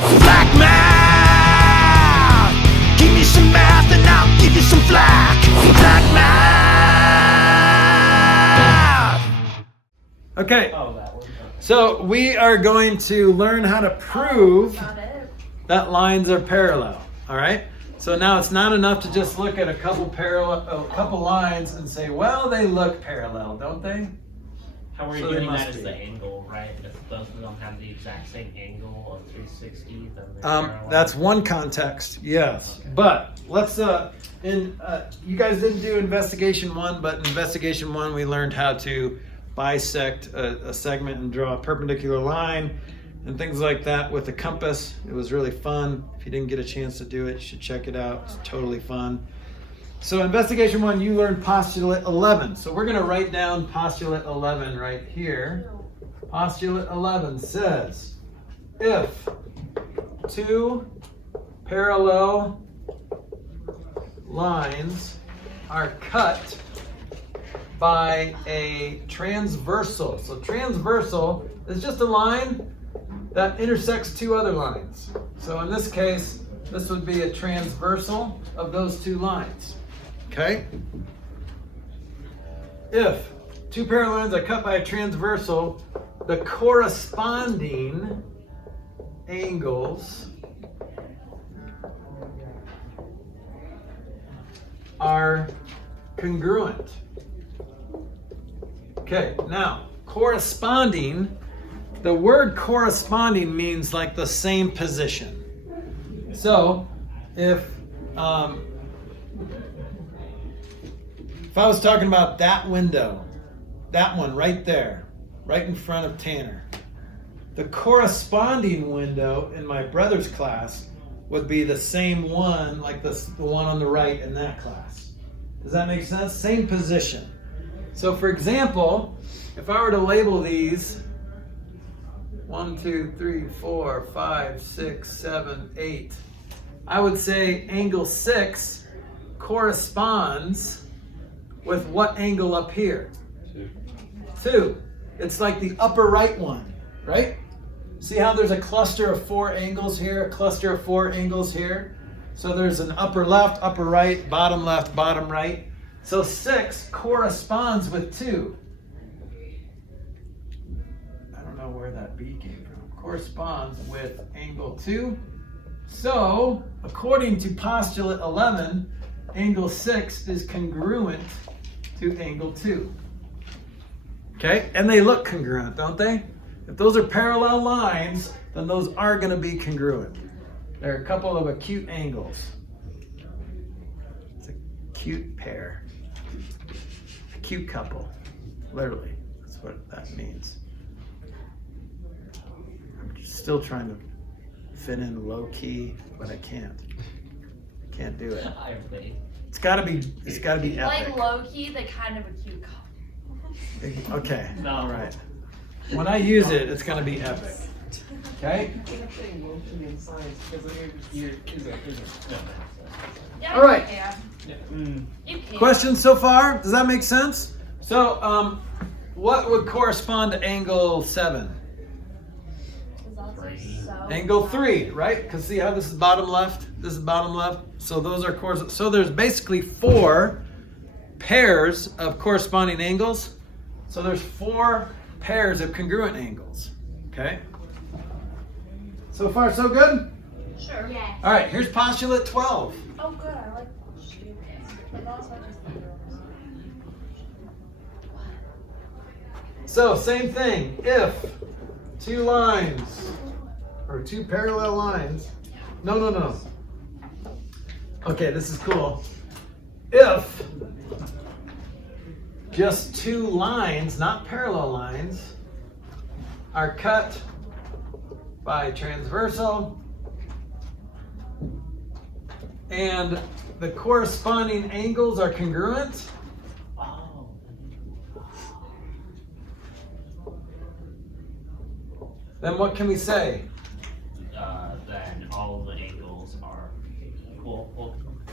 Flack math! Give me some math and I'll give you some flack. Flack math! Okay, so we are going to learn how to prove that lines are parallel. All right. So now it's not enough to just look at a couple lines and say, well, they look parallel, don't they? How are you So they doing must that as be. the angle, right? If both of them have the exact same angle of 360, then they're parallel. That's one context, yes. But let's you guys didn't do investigation 1, but in investigation 1 we learned how to bisect a segment and draw a perpendicular line and things like that with a compass. It was really fun. If you didn't get a chance to do it, you should check it out. It's totally fun. So investigation 1, you learned postulate 11. So we're gonna write down postulate 11 right here. Postulate 11 says, if two parallel lines are cut by a transversal. So transversal is just a line that intersects two other lines. So in this case, this would be a transversal of those two lines. Okay? If two parallel lines are cut by a transversal, the corresponding angles are congruent. Okay, now corresponding, the word corresponding means like the same position. So if I was talking about that window, that one right there, right in front of Tanner, the corresponding window in my brother's class would be the same one, like the one on the right in that class. Does that make sense? Same position. So for example, if I were to label these 1, 2, 3, 4, 5, 6, 7, 8, I would say angle 6 corresponds with what angle up here? 2. It's like the upper right one, right? See how there's a cluster of 4 angles here, a cluster of 4 angles here? So there's an upper left, upper right, bottom left, bottom right. So 6 corresponds with 2. I don't know where that B came from. Corresponds with angle 2. So according to postulate 11, angle 6 is congruent to angle 2. Okay, and they look congruent, don't they? If those are parallel lines, then those are going to be congruent. There are a couple of acute angles. It's a cute pair. A cute couple. Literally, that's what that means. I'm still trying to fit in low key, but I can't. Can't do it. It's gotta be epic. Like low key, they kind of a cute couple. Okay. No. All right. When I use it, it's gonna be epic. Okay. Yeah, All right. You can. Questions so far? Does that make sense? So, what would correspond to angle 7? Angle 3, right? Because see how this is bottom left, this is bottom left. So those are so there's basically 4 pairs of corresponding angles. So there's 4 pairs of congruent angles. Okay. So far, so good? Sure. Yeah. All right, here's postulate 12. Oh, good. I like postulates. But also I just theorems. So same thing. If 2 lines or 2 parallel lines. No. Okay, this is cool. If just 2 lines, not parallel lines, are cut by transversal and the corresponding angles are congruent, then what can we say? Then all the angles are equal.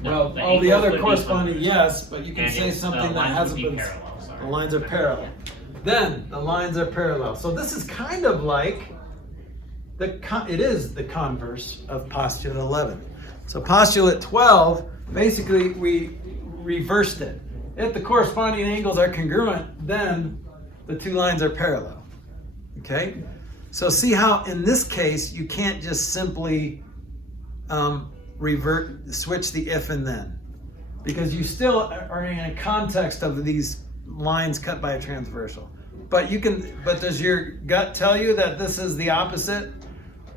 Well, the all the angles other would be corresponding, congruent. yes, but you can And say it's- something the that lines hasn't would be been. parallel, sorry. The lines are parallel. Then the lines are parallel. So this is kind of like it is the converse of postulate 11. So postulate 12, basically we reversed it. If the corresponding angles are congruent, then the two lines are parallel. Okay? So see how in this case you can't just simply switch the if and then, because you still are in a context of these lines cut by a transversal. But does your gut tell you that this is the opposite?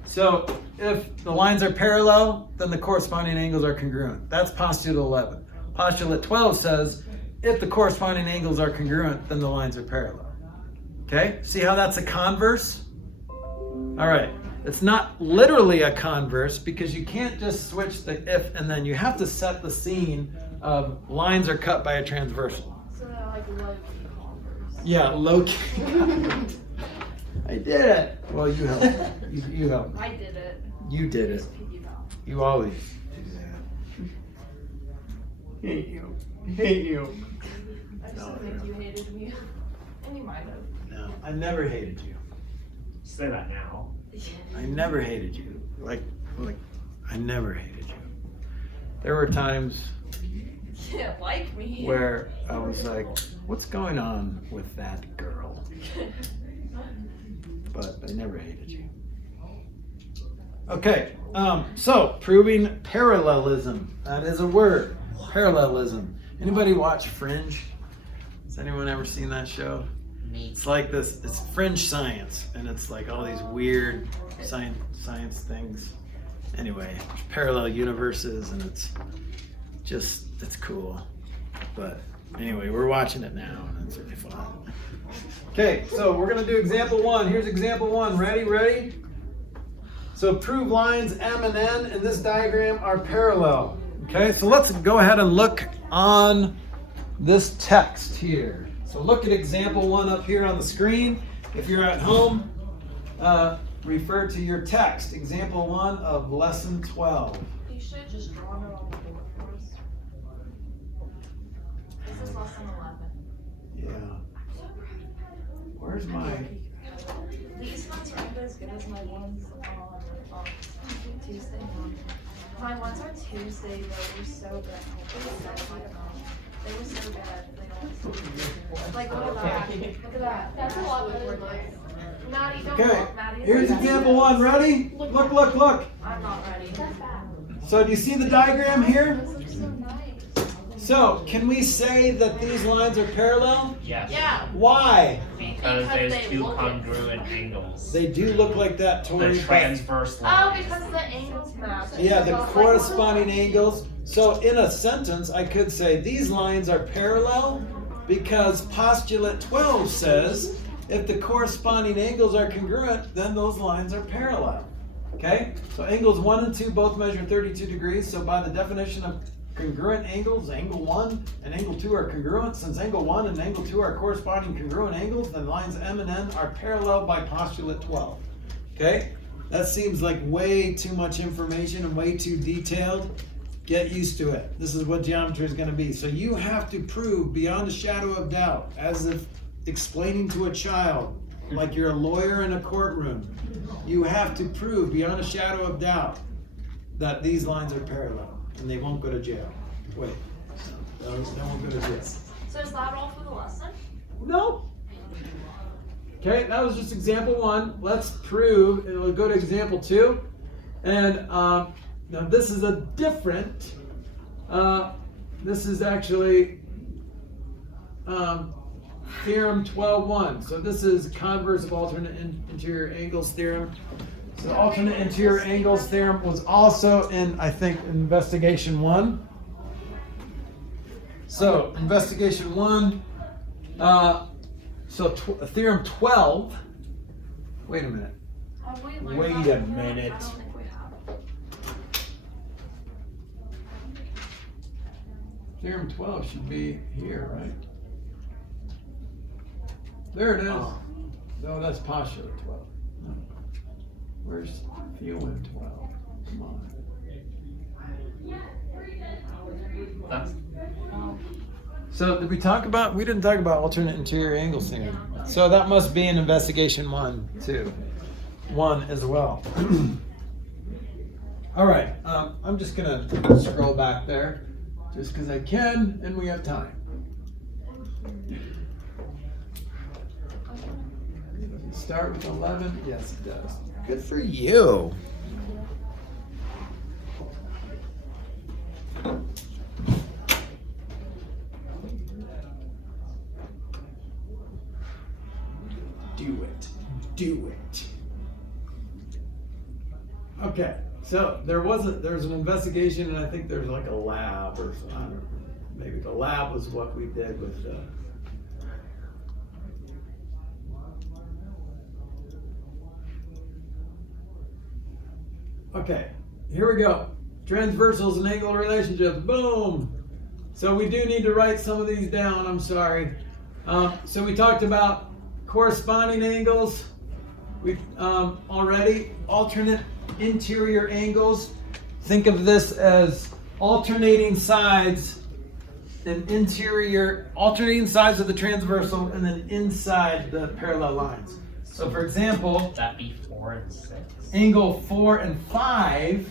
So if the lines are parallel, then the corresponding angles are congruent. That's postulate 11. Postulate 12 says if the corresponding angles are congruent, then the lines are parallel. Okay? See how that's a converse? All right. It's not literally a converse because you can't just switch the if and then. You have to set the scene of lines are cut by a transversal. So they're like low-key Converse. Yeah, low-key. I did it. Well, you helped. You helped. I did it. You did it. Just piggyback. You always do that. Hate you. Hate you. I just don't think you hated me. And you might have. No, I never hated you. Say that now. I never hated you. Like I never hated you. There were times You didn't like me. where I was like, what's going on with that girl? But I never hated you. Okay, so proving parallelism. That is a word. Parallelism. Anybody watch Fringe? Has anyone ever seen that show? It's like this, it's fringe science, and it's like all these weird science things. Anyway, parallel universes, and it's cool. But anyway, we're watching it now, and it's really fun. Okay, so we're gonna do example 1. Here's example 1. Ready? So prove lines M and N in this diagram are parallel. Okay, so let's go ahead and look on this text here. So look at example 1 up here on the screen. If you're at home, refer to your text. Example 1 of lesson 12. You should have just drawn it on the board for us. This is lesson 11. Yeah. Where's my... These ones aren't as good as my ones on Tuesday. My ones on Tuesday, though, were so good. They were so bad. Like, look at that. Look at that. That's a lot better than mine. Maddie, don't Okay, look, Maddie. here's example 1. Ready? Look. I'm not ready. That's bad. So do you see the diagram here? This looks so nice. So can we say that these lines are parallel? Yes. Yeah. Why? Because Because there's they two look it. congruent angles. They do look like that, Tori. The transverse Oh, lines. because the angles match. Yeah, the So it's like- corresponding angles. So in a sentence, I could say these lines are parallel because postulate 12 says if the corresponding angles are congruent, then those lines are parallel. Okay? So angles 1 and 2 both measure 32 degrees. So by the definition of congruent angles, angle 1 and angle 2 are congruent. Since angle 1 and angle 2 are corresponding congruent angles, then lines M and N are parallel by postulate 12. Okay? That seems like way too much information and way too detailed. Get used to it. This is what geometry is going to be. So you have to prove beyond a shadow of doubt, as if explaining to a child, like you're a lawyer in a courtroom. You have to prove beyond a shadow of doubt that these lines are parallel and they won't go to jail. Wait, they won't go to jail. So is that all for the lesson? No. Okay, that was just example 1. Let's prove, we'll go to example 2. And now this is a different, this is actually Theorem 12.1. So this is converse of alternate interior angles theorem. So alternate interior angles theorem was also in, I think, investigation 1. So investigation 1, Theorem 12, wait a minute. Have we learned Wait that? a minute. I don't think we have. Theorem 12 should be here, right? There it is. Oh. No, that's postulate 12. No. Where's Theorem 12? Come on. That's So did we talk about, we didn't talk about alternate interior angles theorem. So that must be in investigation 1 too. one as well. All right, I'm just gonna scroll back there just because I can and we have time. Does it start with 11? Yes, it does. Good for you. Do it. Do it. Okay, so there was an investigation, and I think there's like a lab, or I don't know, maybe the lab was what we did with the. Okay, here we go. Transversals and angle relationships. Boom. So we do need to write some of these down. I'm sorry. So we talked about corresponding angles. We've already alternate interior angles. Think of this as alternating sides and alternating sides of the transversal and then inside the parallel lines. So for example, That'd be 4 and 6. Angle 4 and 5,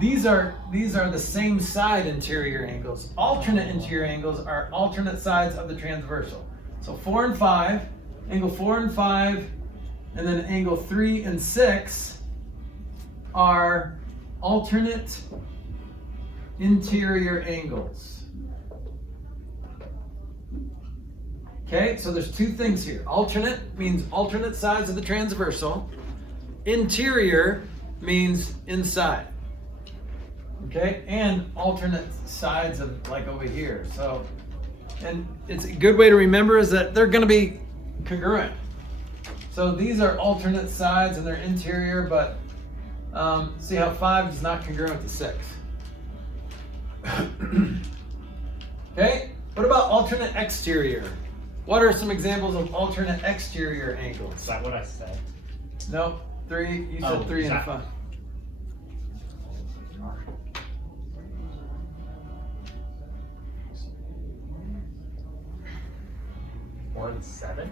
these are the same side interior angles. Alternate interior angles are alternate sides of the transversal. So 4 and 5, angle 4 and 5, and then angle 3 and 6 are alternate interior angles. Okay, so there's two things here. Alternate means alternate sides of the transversal. Interior means inside. Okay, and alternate sides of like over here. So, and it's a good way to remember is that they're going to be congruent. So these are alternate sides and they're interior, but see how 5 is not congruent to 6. Okay, what about alternate exterior? What are some examples of alternate exterior angles? Is that what I said? No, 3. You said 3 and 5. Four and 7?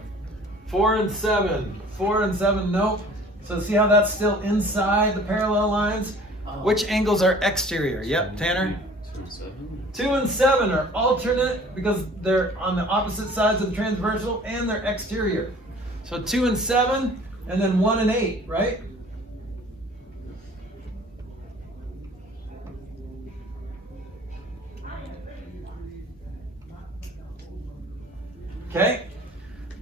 4 and 7. 4 and 7, nope. So see how that's still inside the parallel lines? Oh. Which angles are exterior? Yep, Tanner? 2 and 7. 2 and 7 are alternate because they're on the opposite sides of the transversal and they're exterior. So 2 and 7, and then 1 and 8, right? Okay.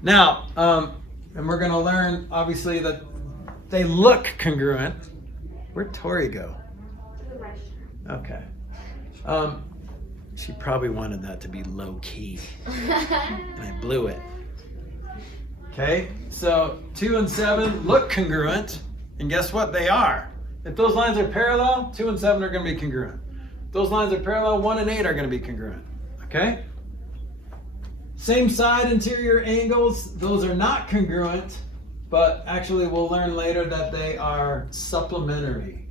Now, and we're going to learn, obviously, that they look congruent. Where'd Tori go? Okay. She probably wanted that to be low key. And I blew it. Okay, so 2 and 7 look congruent. And guess what? They are. If those lines are parallel, 2 and 7 are going to be congruent. If those lines are parallel, 1 and 8 are going to be congruent. Okay? Same side interior angles, those are not congruent, but actually we'll learn later that they are supplementary.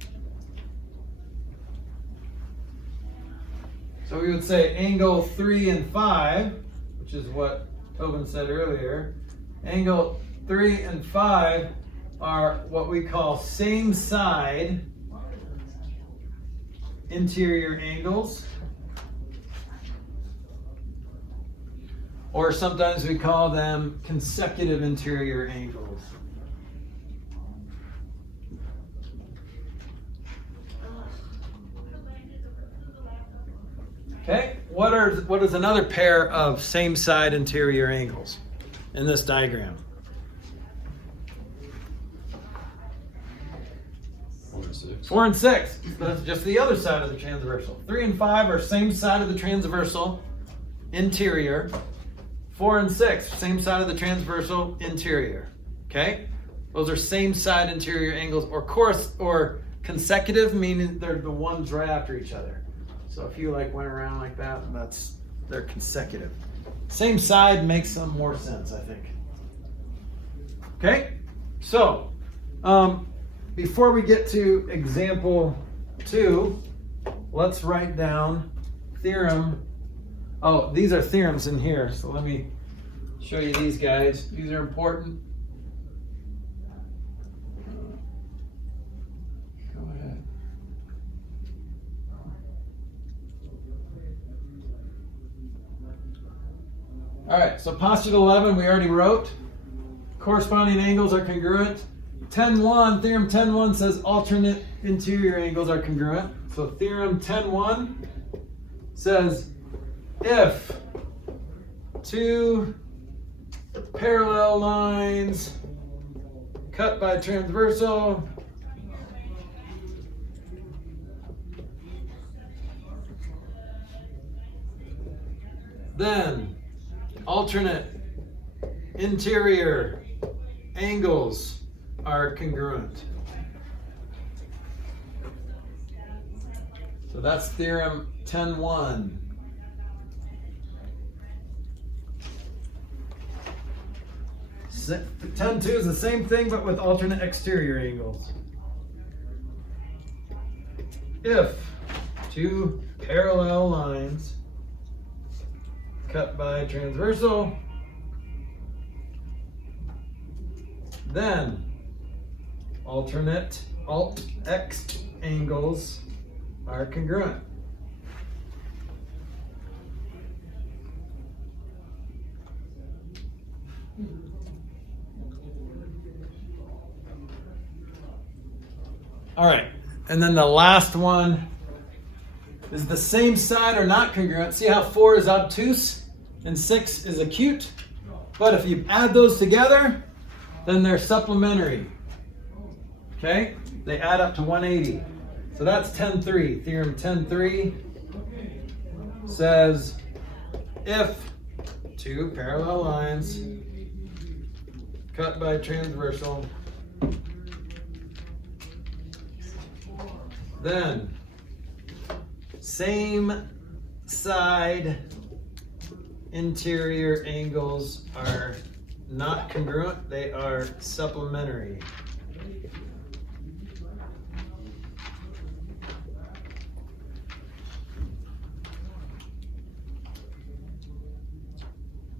So we would say angle 3 and 5, which is what Tobin said earlier. Angle 3 and 5 are what we call same side interior angles. Or sometimes we call them consecutive interior angles. Okay, what is another pair of same side interior angles in this diagram? 4 and 6. 4 and 6. That's just the other side of the transversal. 3 and 5 are same side of the transversal interior. 4 and 6, same side of the transversal interior. Okay? Those are same side interior angles, or consecutive, meaning they're the ones right after each other. So if you like went around like that, they're consecutive. Same side makes some more sense, I think. Okay? So, before we get to example 2, let's write down theorem. Oh, these are theorems in here, so let me show you these guys. These are important. All right, so postulate 11 we already wrote. Corresponding angles are congruent. 10.1, theorem 10.1 says alternate interior angles are congruent. So theorem 10.1 says if two parallel lines cut by transversal then alternate interior angles are congruent. So that's theorem 10.1. Se- 10.2 is the same thing but with alternate exterior angles. If two parallel lines cut by transversal, then alternate alt x angles are congruent. All right, and then the last one is the same side or not congruent. See how 4 is obtuse and 6 is acute? But if you add those together, then they're supplementary. Okay? They add up to 180. So that's 10.3. Theorem 10.3 says if two parallel lines cut by transversal, then same side interior angles are not congruent, they are supplementary.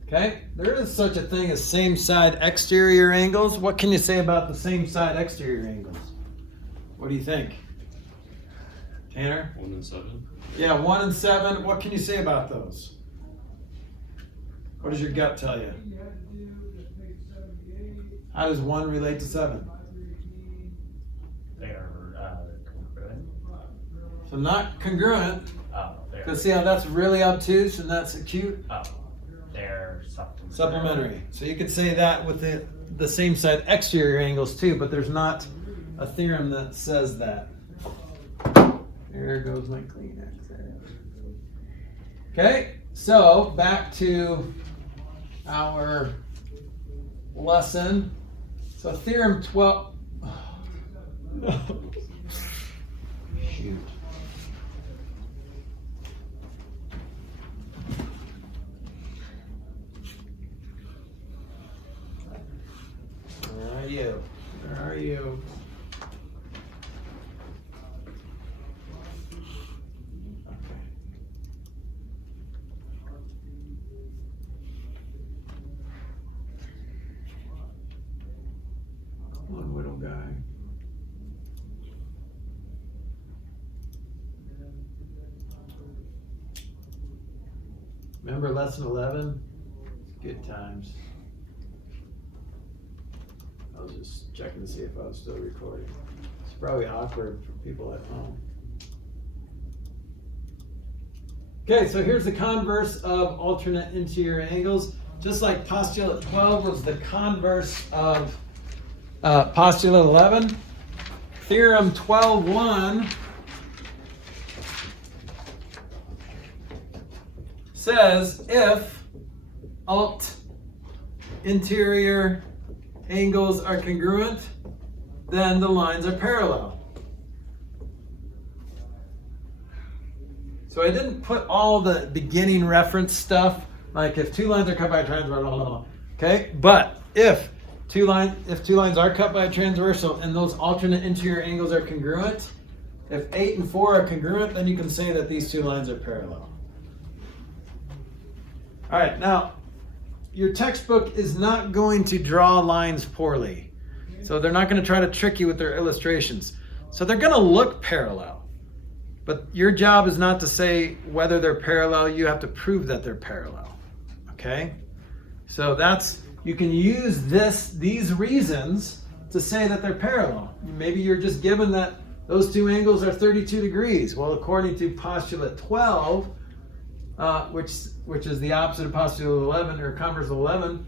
Okay, there is such a thing as same side exterior angles. What can you say about the same side exterior angles? What do you think? Tanner? 1 and 7. Yeah, 1 and 7. What can you say about those? What does your gut tell you? How does 1 relate to 7? They're congruent. So not congruent. Oh, they're. Because see how that's really obtuse and that's acute? Oh, they're supplementary. Supplementary. So you could say that with the same side exterior angles too, but there's not a theorem that says that. There goes my Kleenex. Okay, so back to our lesson. So theorem 12. Oh, no. Shoot. Where are you? Where are you? Guy. Remember lesson 11? Good times. I was just checking to see if I was still recording. It's probably awkward for people at home. Okay, so here's the converse of alternate interior angles. Just like postulate 12 was the converse of postulate 11, theorem 12.1 says if alt interior angles are congruent, then the lines are parallel. So I didn't put all the beginning reference stuff, like if two lines are cut by a transversal, okay? But if two lines are cut by a transversal and those alternate interior angles are congruent, if 8 and 4 are congruent, then you can say that these two lines are parallel. All right, now your textbook is not going to draw lines poorly. So they're not going to try to trick you with their illustrations. So they're going to look parallel. But your job is not to say whether they're parallel, you have to prove that they're parallel. Okay? So you can use these reasons to say that they're parallel. Maybe you're just given that those two angles are 32 degrees. Well, according to postulate 12, which is the opposite of postulate 11 or converse of 11,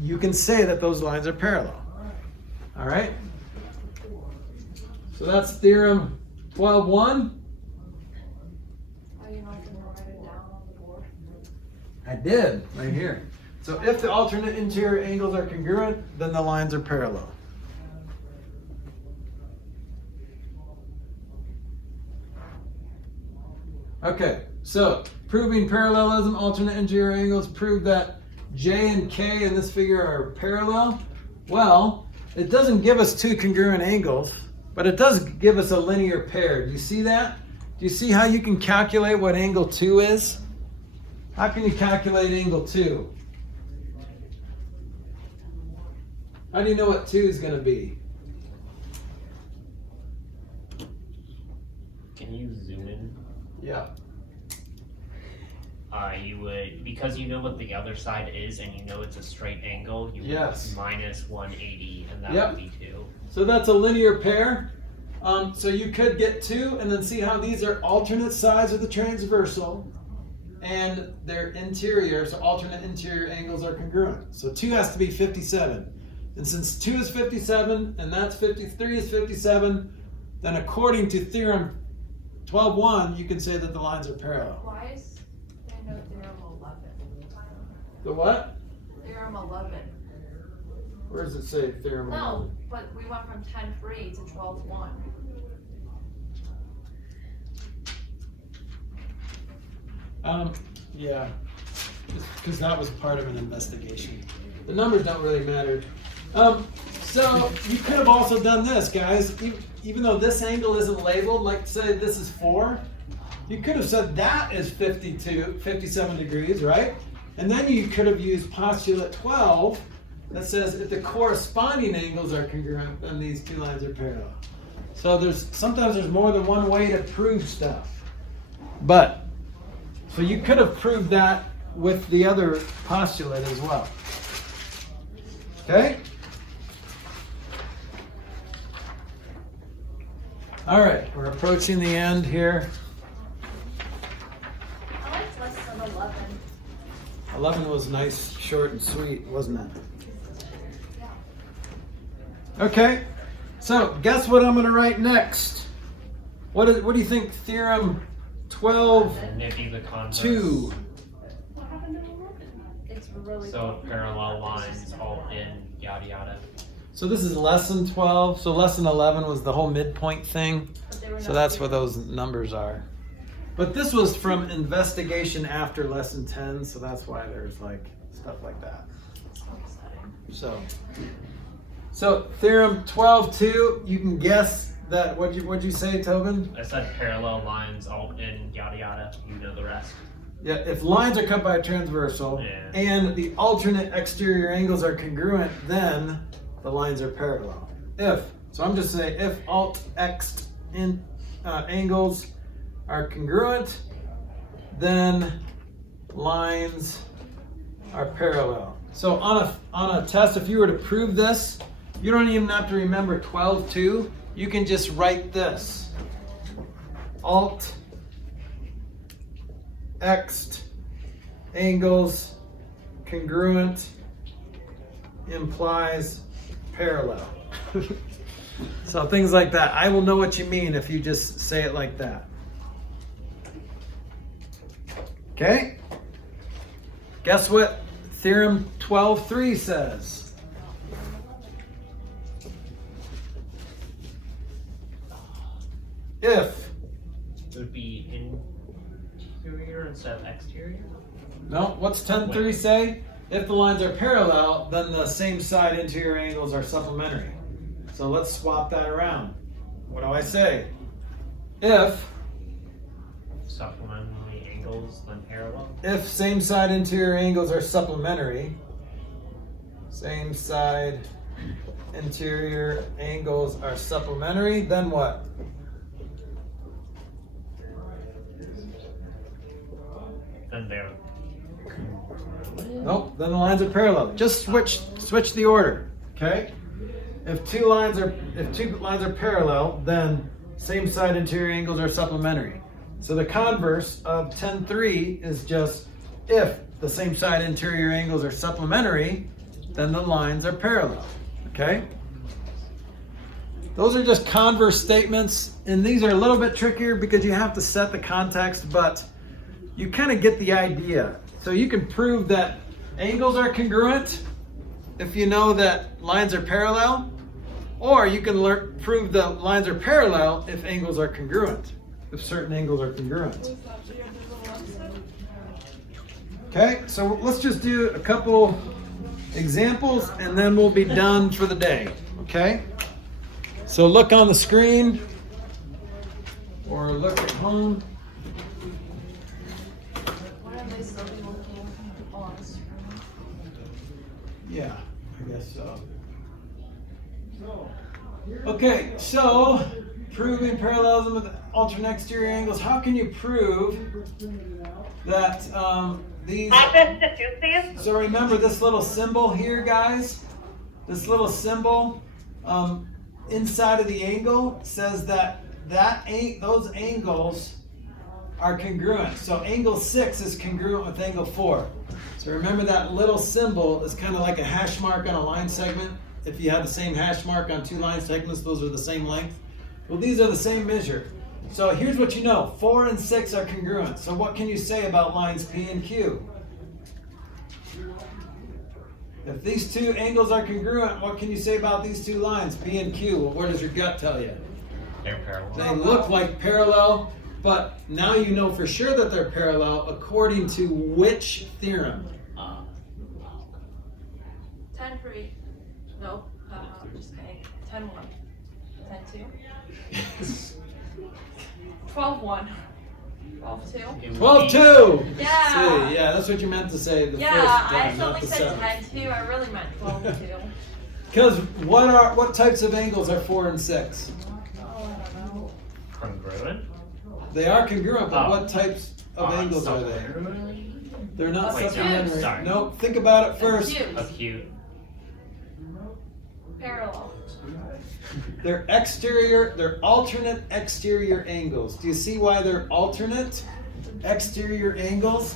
you can say that those lines are parallel. All right? So that's theorem 12.1. Are you not gonna write it down on the board? I did, right here. So if the alternate interior angles are congruent, then the lines are parallel. Okay, so proving parallelism, alternate interior angles, prove that J and K in this figure are parallel. Well, it doesn't give us two congruent angles, but it does give us a linear pair. Do you see that? Do you see how you can calculate what angle 2 is? How can you calculate angle 2? How do you know what 2 is going to be? Can you zoom in? Yeah. You would, because you know what the other side is and you know it's a straight angle, you Yes. would minus 180 and that Yep. would be 2. So that's a linear pair. So you could get 2 and then see how these are alternate sides of the transversal and their interior, so alternate interior angles are congruent. So 2 has to be 57. And since 2 is 57 and that's 53 is 57, then according to theorem 12.1, you can say that the lines are parallel. Why is there no theorem 11? The what? Theorem 11. Where does it say theorem? No, but we went from 10.3 to 12.1. Yeah, because that was part of an investigation. The numbers don't really matter. So you could have also done this, guys. Even though this angle isn't labeled, like say this is 4, you could have said that is 57 degrees, right? And then you could have used postulate 12 that says if the corresponding angles are congruent, then these two lines are parallel. So sometimes there's more than one way to prove stuff. But, so you could have proved that with the other postulate as well. Okay? All right, we're approaching the end here. I liked lesson 11. 11 was nice, short, and sweet, wasn't it? Okay, so guess what I'm going to write next? What do you think theorem 12.2? And it'd be the converse. What happened to 11? It's really So parallel lines all in yada yada. So this is lesson 12. So lesson 11 was the whole midpoint thing. But they were So not that's what theorems. those numbers are. But this was from investigation after lesson 10, so that's why there's like stuff like that. So upsetting. So theorem 12.2, you can guess that. What'd you say, Tobin? I said parallel lines all in yada yada. You know the rest. Yeah, if lines are cut by a transversal Yeah. and the alternate exterior angles are congruent, then the lines are parallel. So I'm just saying if alt x angles are congruent, then lines are parallel. So on a test, if you were to prove this, you don't even have to remember 12.2. You can just write this. Alt x angles congruent implies parallel. So things like that. I will know what you mean if you just say it like that. Okay? Guess what theorem 12.3 says? If, It would be interior instead of exterior. no, what's 10.3 say? If the lines are parallel, then the same side interior angles are supplementary. So let's swap that around. What do I say? If Supplementary angles then parallel. same side interior angles are supplementary, same side interior angles are supplementary, then what? Then they're Nope, then the lines are parallel. Just switch the order, okay? If two lines are parallel, then same side interior angles are supplementary. So the converse of 10-3 is just if the same side interior angles are supplementary, then the lines are parallel, okay? Those are just converse statements, and these are a little bit trickier because you have to set the context, but you kind of get the idea. So you can prove that angles are congruent if you know that lines are parallel, or you can prove that lines are parallel if angles are congruent, if certain angles are congruent. Okay, so let's just do a couple examples and then we'll be done for the day, okay? So look on the screen or look at home. Why are they still looking on the screen? Yeah, I guess so. Okay, so proving parallelism with alternate exterior angles. How can you prove that these... So remember this little symbol here, guys? This little symbol inside of the angle says that those angles are congruent. So angle 6 is congruent with angle 4. So remember that little symbol is kind of like a hash mark on a line segment. If you have the same hash mark on two line segments, those are the same length. Well, these are the same measure. So here's what you know. 4 and 6 are congruent. So what can you say about lines P and Q? If these two angles are congruent, what can you say about these two lines, P and Q? Well, what does your gut tell you? They're parallel. They look like parallel, but now you know for sure that they're parallel according to which theorem? 10-3. No, just kidding. 10-1. 10-2. 12-1. 12-2. 12-2! Yeah. See, yeah, that's what you meant to say the Yeah, first I time, not accidentally the said seventh. 10-2. I really meant 12-2. Because what types of angles are 4 and 6? Oh, I don't know. Congruent? They are congruent, but Oh. what types of angles are they? Supplementary? They're not Wait, supplementary. sorry. No, think about it first. Acute. Acute. Parallel. They're alternate exterior angles. Do you see why they're alternate exterior angles?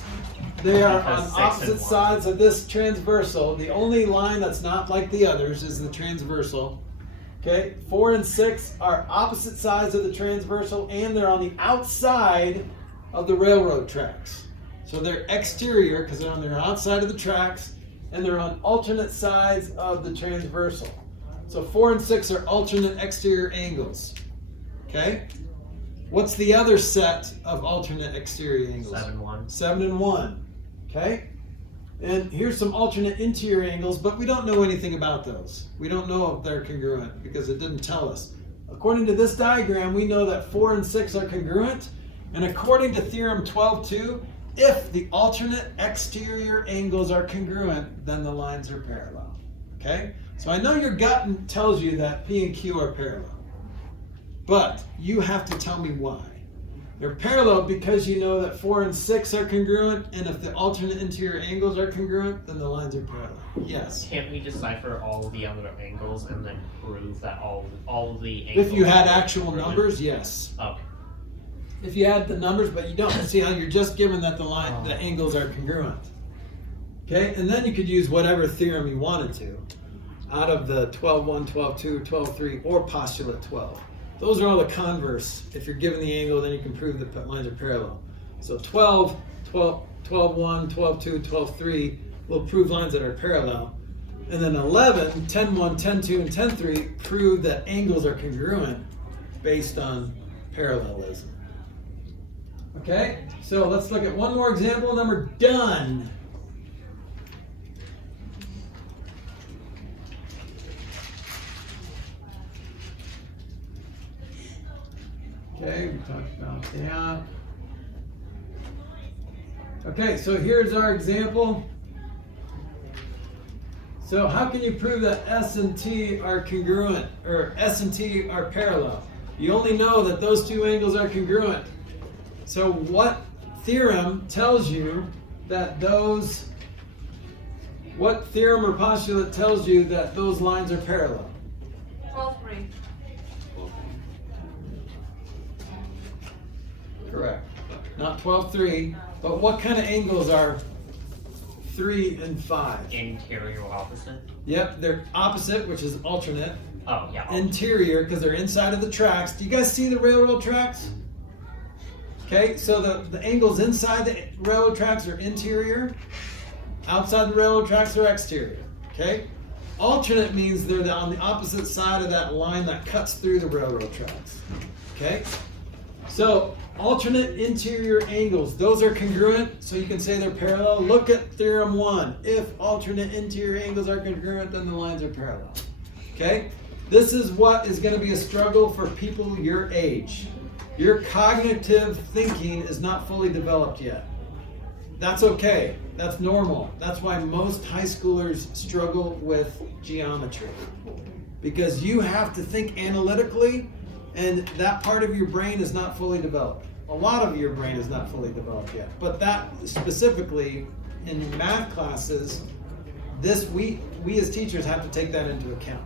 They are on Because 6 and opposite 1. sides of this transversal. The only line that's not like the others is the transversal. Okay, 4 and 6 are opposite sides of the transversal, and they're on the outside of the railroad tracks. So they're exterior because they're on the outside of the tracks, and they're on alternate sides of the transversal. So 4 and 6 are alternate exterior angles. Okay? What's the other set of alternate exterior angles? 7-1. 7 and 1. Okay? And here's some alternate interior angles, but we don't know anything about those. We don't know if they're congruent because it didn't tell us. According to this diagram, we know that 4 and 6 are congruent. And according to Theorem 12.2, if the alternate exterior angles are congruent, then the lines are parallel. Okay? So I know your gut tells you that P and Q are parallel. But you have to tell me why. They're parallel because you know that 4 and 6 are congruent, and if the alternate interior angles are congruent, then the lines are parallel. Yes. Can't we decipher all the other angles and then prove that all of the angles? If you had are actual congruent? numbers, yes. Okay. If you had the numbers, but you don't. See how you're just given that the angles are congruent. Okay, and then you could use whatever theorem you wanted to out of the 12.1, 12.2, 12.3, or postulate 12. Those are all the converse. If you're given the angle, then you can prove that the lines are parallel. So 12, 12, 12.1, 12.2, 12.3 will prove lines that are parallel. And then 11, 10.1, 10.2, and 10.3 prove that angles are congruent based on parallelism. Okay, so let's look at one more example and then we're done. Okay, we talked about that. Okay, so here's our example. So how can you prove that S and T are congruent, or S and T are parallel? You only know that those two angles are congruent. So what theorem tells you that those What theorem or postulate tells you that those lines are parallel? 12-3. Correct. Not 12-3, but what kind of angles are 3 and 5? Interior opposite. Yep, they're opposite, which is alternate. Oh, yeah. Interior, because they're inside of the tracks. Do you guys see the railroad tracks? Okay, so the angles inside the railroad tracks are interior. Outside the railroad tracks are exterior. Okay? Alternate means they're on the opposite side of that line that cuts through the railroad tracks. Okay? So, alternate interior angles, those are congruent, so you can say they're parallel. Look at Theorem 1. If alternate interior angles are congruent, then the lines are parallel. Okay? This is what is going to be a struggle for people your age. Your cognitive thinking is not fully developed yet. That's okay. That's normal. That's why most high schoolers struggle with geometry. Because you have to think analytically, and that part of your brain is not fully developed. A lot of your brain is not fully developed yet. But that specifically in math classes, we as teachers have to take that into account.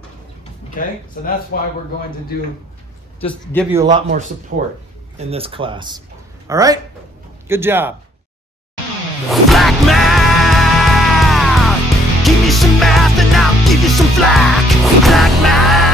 Okay? So that's why we're going to just give you a lot more support in this class. All right? Good job. Flack math! Give me some math and I'll give you some flack. Flack math!